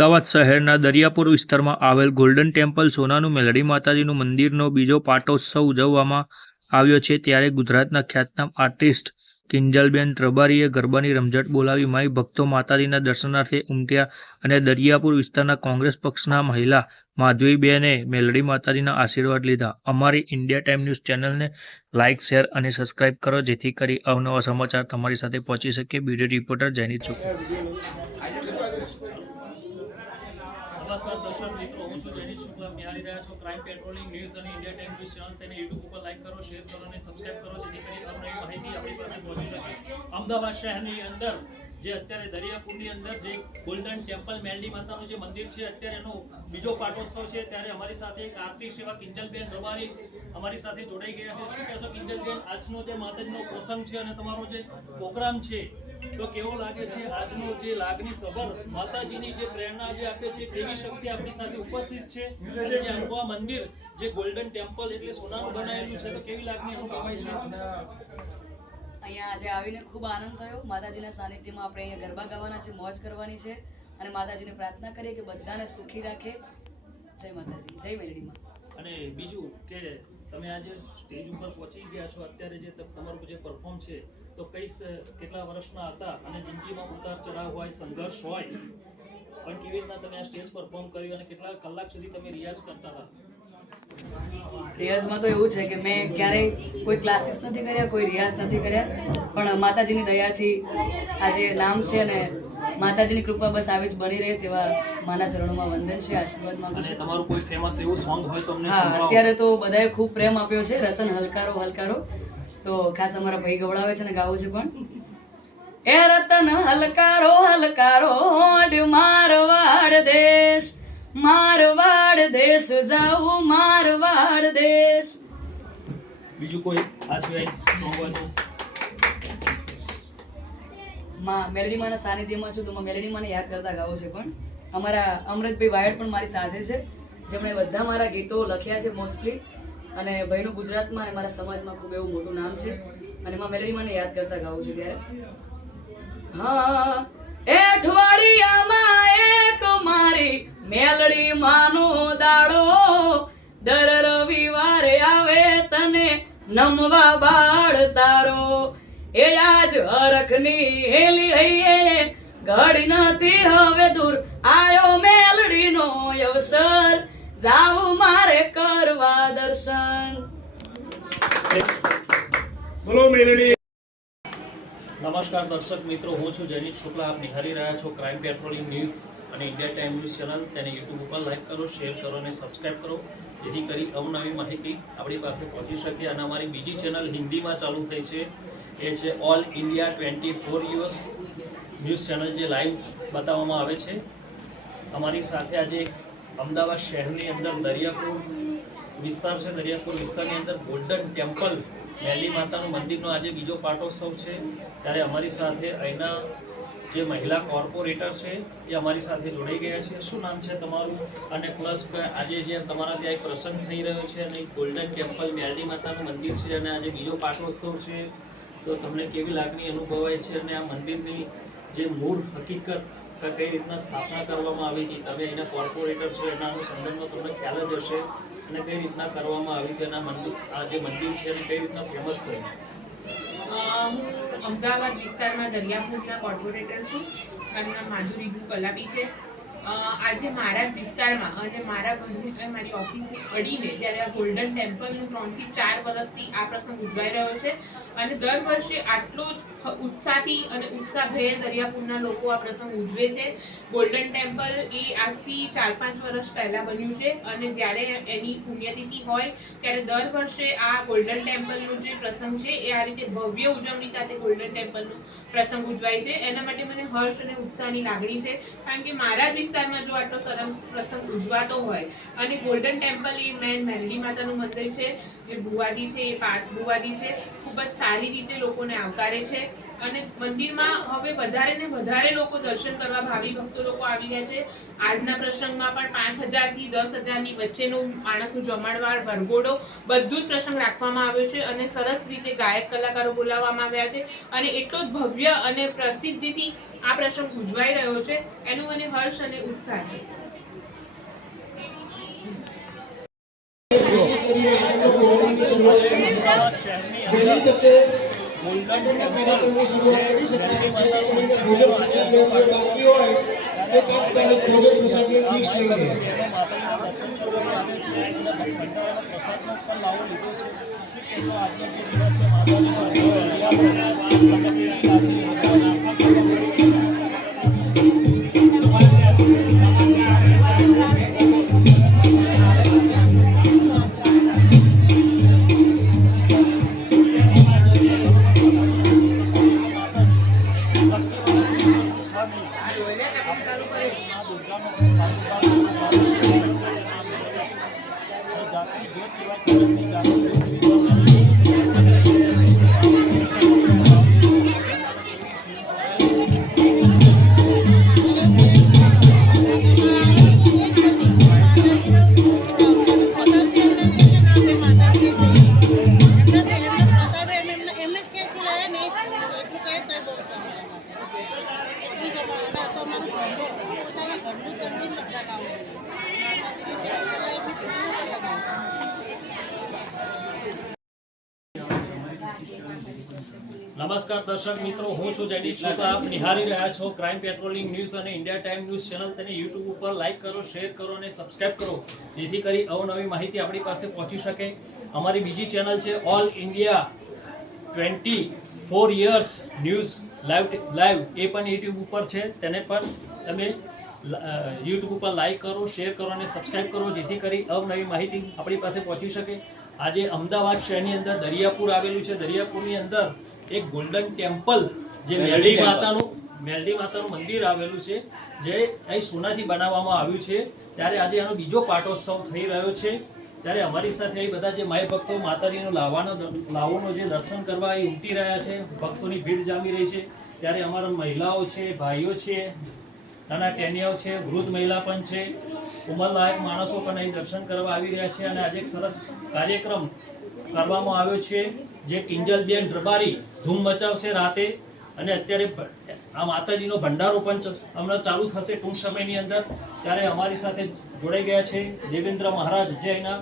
અમદાવાદ શહેરના દરિયાપુર વિસ્તારમાં આવેલ ગોલ્ડન ટેમ્પલ સોનાનું મેલડી માતાજીનું મંદિરનો બીજો પાટોત્સવ ઉજવવામાં આવ્યો છે ત્યારે ગુજરાતના ખ્યાતનામ આર્ટિસ્ટ કિંજલબેન રબારીએ ગરબાની રમઝટ બોલાવી માઈ ભક્તો માતાજીના દર્શનાર્થે ઉમટ્યા અને દરિયાપુર વિસ્તારના કોંગ્રેસ પક્ષના મહિલા માધવીબેને મેલડી માતાજીના આશીર્વાદ લીધા। અમારી ઇન્ડિયા ટાઈમ ન્યૂઝ ચેનલને લાઇક, શેર અને સબસ્ક્રાઇબ કરો જેથી કરી અવનવા સમાચાર તમારી સાથે પહોંચી શકે। Bureau reporter Jainit Shukla. નમસ્કાર દર્શક મિત્રો, હું છું જૈનિત શુક્લા। નિહાળી રહ્યા છો ક્રાઇમ પેટ્રોલિંગ ન્યૂઝ અને ઇન્ડિયા ટાઈમ ન્યૂઝ ચેનલ। તેને યુટ્યુબ ઉપર લાઈક કરો, શેર કરો અને સબસ્ક્રાઇબ કરો જેથી કરી અવનવી માહિતી આપણી પાસે પહોંચી શકે। અમદાવાદ શહેરની અંદર જે અત્યારે દરિયાપુરની અંદર જે ગોલ્ડન ટેમ્પલ મેલડી માતાનું જે મંદિર છે અત્યારે એનો બીજો પાટોત્સવ છે ત્યારે અમારી સાથે એક આર્ટિસ્ટ એવા કિંજલબેન રબારી અમારી સાથે જોડાઈ ગયા છે। શું કહેશો કિંજલબેન, આજનો જે માતાજીનો પ્રસંગ છે અને તમારો જે પ્રોગ્રામ છે તો કેવો લાગે છે? આજનો જે લાગણી સભર માતાજીની જે પ્રેરણા જે આપે છે તેવી શક્તિ આપણી સાથે ઉપસ્થિત છે અને જે આખું મંદિર જે ગોલ્ડન ટેમ્પલ એટલે સોનાનું બનાવેલું છે તો કેવી લાગણી અનુભવાય છે? અહીંયા આજે આવીને ખૂબ આનંદ થયો। માતાજીના સાનિધ્યમાં આપણે અહીંયા ગરબા ગાવાના છે, મોજ કરવાની છે અને માતાજીને પ્રાર્થના કરીએ કે બધાને સુખી રાખે। જય માતાજી, જય મેલડીમાં। અને બીજું કે તમે આજે સ્ટેજ ઉપર પહોંચી ગયા છો, અત્યારે જે તમારું જે પરફોર્મ છે તો કેટલા વર્ષના હતા અને જિંદગીમાં ઉતાર ચઢાવ હોય, સંઘર્ષ હોય, પણ કેવી રીતના તમે આ સ્ટેજ પરફોર્મ કર્યું અને કેટલા કલાક સુધી તમે રિયાઝ કરતા હતા? રિયાઝમાં તો એવું છે કે મેં ક્યારેય કોઈ ક્લાસીસ નથી કર્યા, કોઈ રિયાઝ નથી કર્યા, પણ માતાજીની દયાથી આજે નામ છે અને માતાજીની કૃપા બસ આવી જ બની રહે તેવા માના ચરણોમાં વંદન છે, આશીર્વાદ માંગુ છું। તમારું કોઈ ફેમસ એવું સોંગ હોય તો અમને હા, અત્યારે તો બધાએ ખૂબ પ્રેમ આપ્યો છે, રતન હલકારો હલકારો, તો ખાસ અમારા ભાઈ ગવડાવે છે ને ગાવું છે પણ એ રતન હલકારો હલકારો મારવાડ દેશ, મારવાડ દેશ જાઉં, મારવાડ દેશ। બીજું કોઈ આ સિવાય સોંગ હોય તો? મેલડીમાના સાનિધ્યમાં છું તો મેલડીમાને યાદ કરતા ગાવું છે પણ અમારા અમૃતભાઈ વાયડ પણ મારી સાથે છે, જેમણે બધા મારા ગીતો લખ્યા છે મોસ્ટલી, અને ભાઈનું ગુજરાતમાં અને મારા સમાજમાં ખૂબ એવું મોટું નામ છે અને એમાં મેલડીમાને યાદ કરતા ગાવું છે ત્યારે હા અઠવાડિયામાં એક મારી મેલડી માનો દાડો, દર રવિવારે આવે તને નમવા બાળ તારો, એ આજ હરખની હેલી હૈયે ઘડી નથી હવે દૂર, આયો મેલડીનો અવસર, જાવું મારે કરવા દર્શન। બોલો મેલડી। નમસ્કાર દર્શક મિત્રો, હું છું જૈનિત શુક્લા। આપ નિહાળી રહ્યા છો ક્રાઇમ પેટ્રોલિંગ ન્યૂઝ અને ઇન્ડિયા ટાઈમ ન્યૂઝ ચેનલ। તેને યુટ્યુબ ઉપર લાઈક કરો, શેર કરો અને સબસ્ક્રાઇબ કરો જેથી કરી અવનવી માહિતી આપણી પાસે પહોંચી શકે। અને અમારી બીજી ચેનલ હિન્દીમાં ચાલુ થઈ છે, એ છે ઓલ ઇન્ડિયા 24 ન્યૂઝ ચેનલ, જે લાઈવ બતાવવામાં આવે છે। અમારી સાથે આજે અમદાવાદ શહેરની અંદર દરિયાપુર વિસ્તાર છે, દરિયાપુર વિસ્તારની અંદર ગોલ્ડન ટેમ્પલ મેલડી માતાનું મંદિરનો આજે બીજો પાટોત્સવ છે ત્યારે અમારી સાથે અહીંના જે મહિલા કોર્પોરેટર છે એ અમારી સાથે જોડાઈ ગયા છે। શું નામ છે તમારું? અને પ્લસ આજે જે તમારા ત્યાં એક પ્રસંગ થઈ રહ્યો છે અને ગોલ્ડન ટેમ્પલ મેલડી માતાનું મંદિર છે અને આજે બીજો પાટોત્સવ છે તો તમને કેવી લાગણી અનુભવાય છે? અને આ મંદિરની જે મૂળ હકીકત કઈ રીતના સ્થાપના કરવામાં આવી હતી, તમે એના કોર્પોરેટર છો એના સંદર્ભમાં તમને ખ્યાલ જ હશે, અને કઈ રીતના કરવામાં આવી હતી એના મંદિર, આ જે મંદિર છે અને કઈ રીતના ફેમસ થઈ? હું અમદાવાદ વિસ્તારમાં દરિયાપુરના કોર્પોરેટર છું અને માધુરી કલાપી છે। આજે મારા જ વિસ્તારમાં અને મારા ઘરની મારી ઓફિસની અડીને જ્યારે આ ગોલ્ડન ટેમ્પલનું 3 થી 4 વર્ષથી આ પ્રસંગ ઉજવાઈ રહ્યો છે અને દર વર્ષે આટલો જ ઉત્સાહથી અને ઉત્સાહભેર દરિયાપુરના લોકો આ પ્રસંગ ઉજવે છે। ગોલ્ડન ટેમ્પલ એ આજથી 4-5 વર્ષ પહેલા બન્યું છે અને જ્યારે એની પુણ્યતિથિ હોય ત્યારે દર વર્ષે આ ગોલ્ડન ટેમ્પલનો જે પ્રસંગ છે એ આ રીતે ભવ્ય ઉજવણી સાથે ગોલ્ડન ટેમ્પલનો પ્રસંગ ઉજવાય છે। એના માટે મને હર્ષ અને ઉત્સાહની લાગણી છે, કારણ કે મારા વિસ્તારમાં જો આટલો સરસ પ્રસંગ ઉજવાતો હોય અને ગોલ્ડન ટેમ્પલ એ મેલડી માતાનું મંદિર છે, એ ભુવાજી છે, એ પાસ ભુવાજી છે, ખૂબ જ સારી રીતે લોકોને આવકારે છે અને મંદિરમાં હવે વધારે ને વધારે લોકો દર્શન કરવા ભાવિ ભક્તો લોકો આવી રહ્યા છે. આજના પ્રસંગમાં પણ 5,000 થી 10,000 ની વચ્ચેનું માણસનું જમણવાર, વરઘોડો બધું જ પ્રસંગ રાખવામાં આવ્યો છે અને સરસ રીતે ગાયક કલાકારો બોલાવવામાં આવ્યા છે અને એટલો જ ભવ્ય અને પ્રસિદ્ધિથી આ પ્રસંગ ઉજવાઈ રહ્યો છે એનું મને હર્ષ અને ઉત્સાહ છે. અમદાવાદ શહેરની અંદર ગોલ્ડન ટેમ્પલ જે મેલડી માતાનું મંદિર છે એનો આજે બીજો પાટો પ્રસાદનો પણ લાવો લીધો છે. શું કહેશો આજનો જે દિવસ છે નમસ્કાર દર્શક મિત્રો, હું છું જયદીપ શુક્લા. આપ નિહાળી રહ્યા છો ક્રાઇમ પેટ્રોલિંગ ન્યૂઝ અને ઇન્ડિયા ટાઈમ ન્યૂઝ ચેનલ. તેને યુટ્યુબ ઉપર લાઈક કરો, શેર કરો અને સબસ્ક્રાઇબ કરો, જેથી કરી અવનવી માહિતી આપણી પાસે પહોંચી શકે. અમારી બીજી ચેનલ છે all India 24 years news live, એ પણ યુટ્યુબ ઉપર છે. તેને પણ તમે યુટ્યુબ ઉપર લાઈક કરો, શેર કરો અને સબસ્ક્રાઇબ કરો, જેથી કરી અવનવી માહિતી આપણી પાસે પહોંચી શકે. આજે અમદાવાદ શહેરની અંદર દરિયાપુર આવેલું છે. દરિયાપુરની અંદર એક ગોલ્ડન ટેમ્પલ જે મેલડી માતાનું મંદિર આવેલું છે, જે અહીં સોનાથી બનાવવામાં આવ્યું છે. ત્યારે આજે આનો બીજો પાટોત્સવ થઈ રહ્યો છે. ત્યારે અમારી સાથે અહીં બધા જે માય ભક્તો માતાજીનો લાવોનો જે દર્શન કરવા એ ઉમટી રહ્યા છે. ભક્તોની ભીડ જામી રહી છે. ત્યારે અમારા મહિલાઓ છે, ભાઈઓ છે, નાના ટેનિયાઓ છે, વૃદ્ધ મહિલા પણ છે, ઉંમરલાયક માણસો પણ અહીં દર્શન કરવા આવી રહ્યા છે. અને આજે એક સરસ કાર્યક્રમ કરવામાં આવ્યો છે, જે કિંજલબેન રબારી ધૂમ મચાવશે રાતે. અને અત્યારે આ માતાજીનો ભંડારો પણ હમણાં ચાલુ થશે ટૂંક સમયની અંદર. ત્યારે અમારી સાથે જોડાઈ ગયા છે દેવેન્દ્ર મહારાજ, જે અહીંના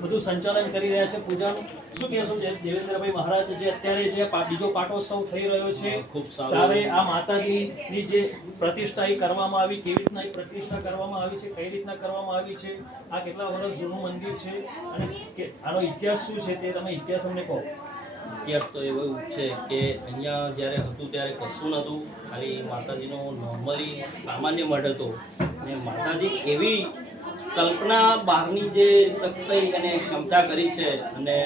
બધું સંચાલન કરી રહ્યા છે પૂજાનું. શું કહેશો દેવેન્દ્રભાઈ મહારાજ, જે અત્યારે જે બીજો પાટોત્સવ થઈ રહ્યો છે, ત્યારે આ માતાજીની જે પ્રતિષ્ઠા કરવામાં આવી, કેવી રીતના એ પ્રતિષ્ઠા કરવામાં આવી છે, કઈ રીતના કરવામાં આવી છે, આ કેટલા વર્ષ જૂનું મંદિર છે અને આનો ઇતિહાસ શું છે, તે તમે ઇતિહાસ અમને કહો. ઇતિહાસ તો એવો છે કે અહીંયા જ્યારે હતું ત્યારે કશું નહોતું, ખાલી માતાજીનો નોર્મલી સામાન્ય મઢ હતો. અને માતાજી એવી કલ્પના બહારની જે શક્તિ અને ક્ષમતા કરી છે, અને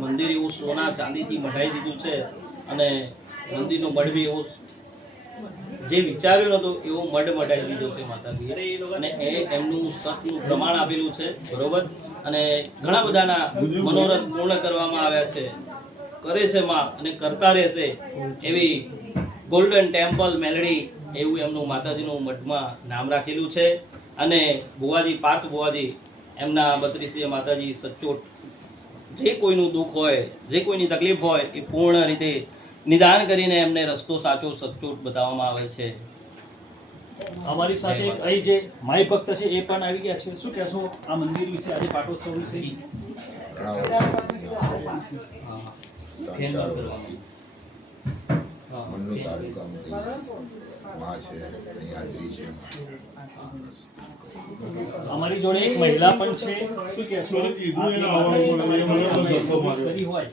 મંદિર એવું સોના ચાંદીથી મઢાઈ દીધું છે, અને મંદિરનો મઢ બી એવો જે વિચાર્યું નહોતું એવો મઢ મઢાઈ દીધો છે માતાજીએ. અને એ એમનું સતનું પ્રમાણ આપેલું છે, બરોબર. અને ઘણા બધાના મનોરથ પૂર્ણ કરવામાં આવ્યા છે, કરે છે માં અને કરતા રહેશે એવી ગોલ્ડન ટેમ્પલ મેલડી, એવું એમનું માતાજીનું મઠમાં નામ રાખેલું છે. અને બુવાજી પાર્થ બુવાજી એમના 32 માતાજી સચોટ જે કોઈનું દુઃખ હોય, જે કોઈની તકલીફ હોય, એ પૂર્ણ રીતે નિદાન કરીને એમને રસ્તો સાચો સચોટ બતાવવામાં આવે છે. અમારી સાથે અહીં જે માય ભક્ત છે એ પણ આવી ગયા છે. શું કહેશો આ મંદિર વિશે, આજે પાટોત્સવ વિશે? અમારી જોડે એક મહિલા પણ છે. શું કહેશો, કરી હોય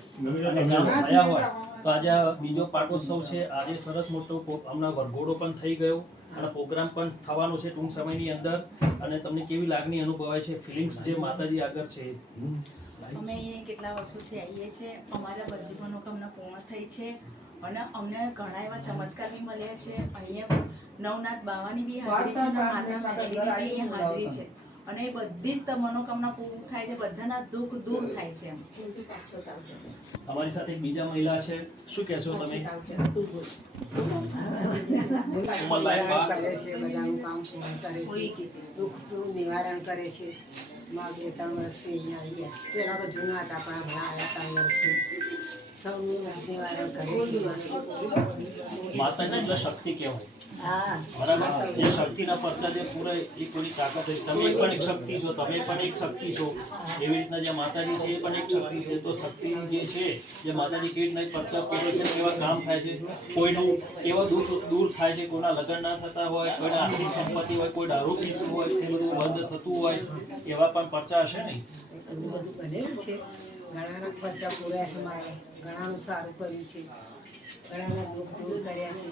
અને ગામ આવ્યા હોય તો આજે આ બીજો પાટોત્સવ છે. આજે સરસ મોટો હમણાં વરઘોડો પણ થઈ ગયો અને પ્રોગ્રામ પણ થવાનો છે ટૂંક સમયની અંદર. અને તમને કેવી લાગણી અનુભવાય છે, ફિલિંગ્સ જે માતાજી આગળ છે? અમે અહીંયા કેટલા વર્ષોથી આવીએ છીએ. અમારા બધી મનોકામના પૂર્ણ થઈ છે અને અમને ઘણા એવા ચમત્કાર બી મળ્યા છે. અહીંયા નવનાથ બાવાની બી હાજરી છે અને માતા મેલડીની બી અહીંયા હાજરી છે. અને એ બધી જ મનોકામના પૂરું થાય છે, બધાના દુઃખ દૂર થાય છે એમ. અમારી સાથે એક બીજા મહિલા છે, શું કહેશો તમે? ઉંમરલાયક કરે છે, બધાનું કામ પૂરું કરે છે, દુઃખનું નિવારણ કરે છે. માં 2-3 વર્ષથી અહીંયા આવ્યા, પહેલાં તો જૂના હતા પણ હમણાં આવ્યા 3 વર્ષથી. સૌનું નિવારણ કરે છે. માતાજી એટલે શક્તિ કહેવાય, હા, બરાબર? એ શક્તિના પરચા જે પૂરે એ કોઈની તાકાત નથી. તમે પણ એક શક્તિ છો, તમે પણ એક શક્તિ છો. એવી રીતના જે માતાજી છે એ પણ એક શક્તિ છે. તો શક્તિ જે છે, જે માતાજી કેવી રીતના પરચા પૂરે છે, કેવા કામ થાય છે, કોઈનું કેવા દૂર થાય છે, કોઈના લગ્ન ના થતા હોય, કોઈના આર્થિક સંપત્તિ હોય, કોઈ દારૂ પીતું હોય, એ બધું બંધ થતું હોય, એવા પણ પરચા હશે ને? એ બધું બનેલું છે. ઘણાના ખર્ચા પૂર્યા છે મારે, ઘણાનું સારું કર્યું છે, ઘણાના દુઃખ દૂર કર્યા છે.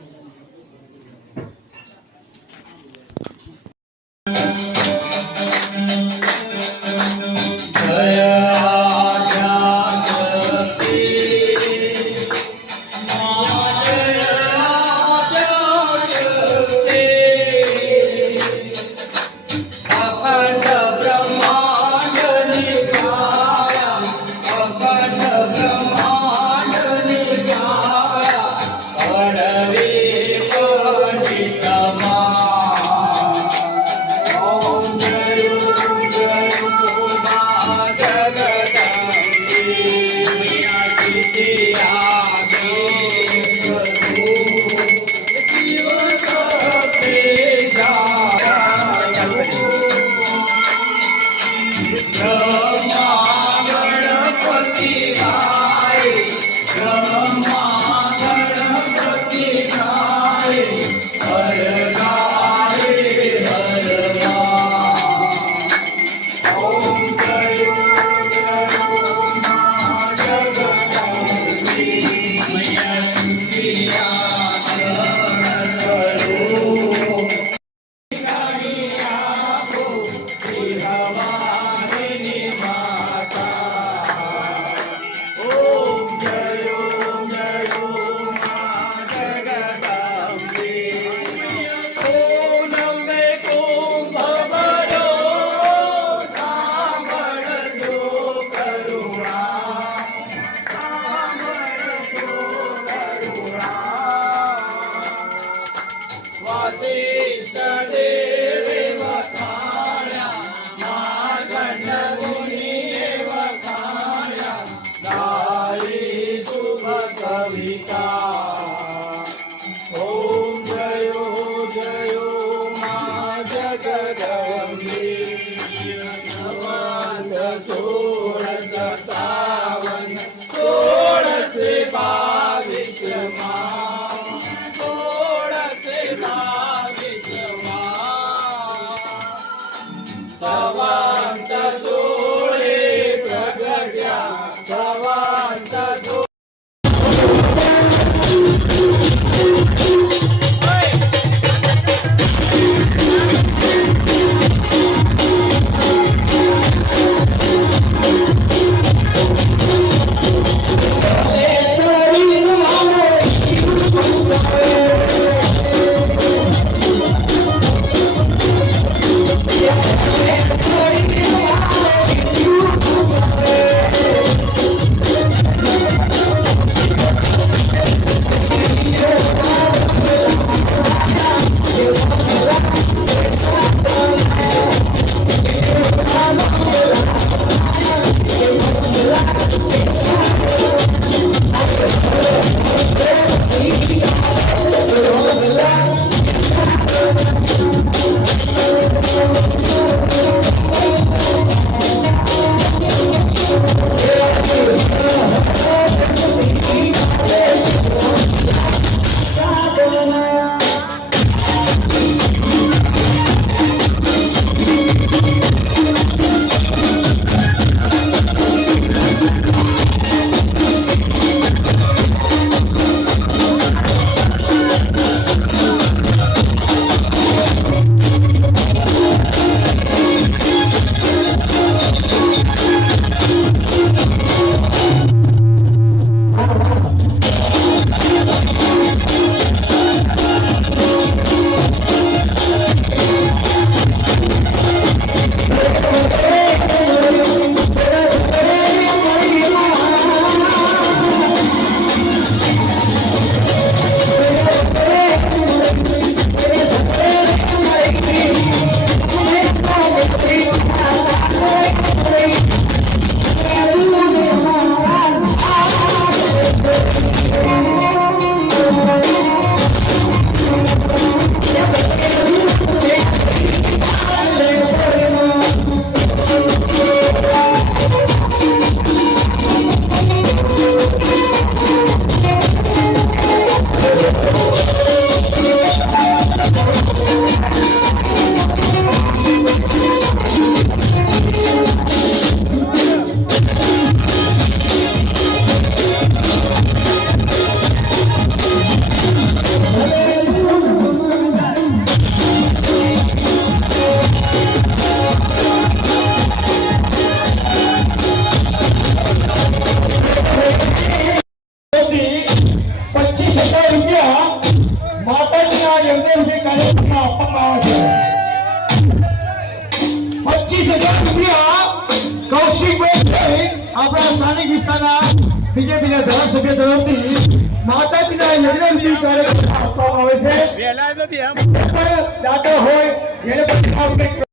હજાર રૂપિયા માતાજીના યજ્ઞ કાર્યક્રમમાં આપવામાં આવે છે. 25,000 રૂપિયા કૌશિકભાઈ છે આપણા સ્થાનિક વિસ્તારના બીજેપીના ધારાસભ્ય તરફથી માતાજીના યજ્ઞ કાર્યક્રમમાં આપવામાં આવે છે. દાતા હોય જેને પણ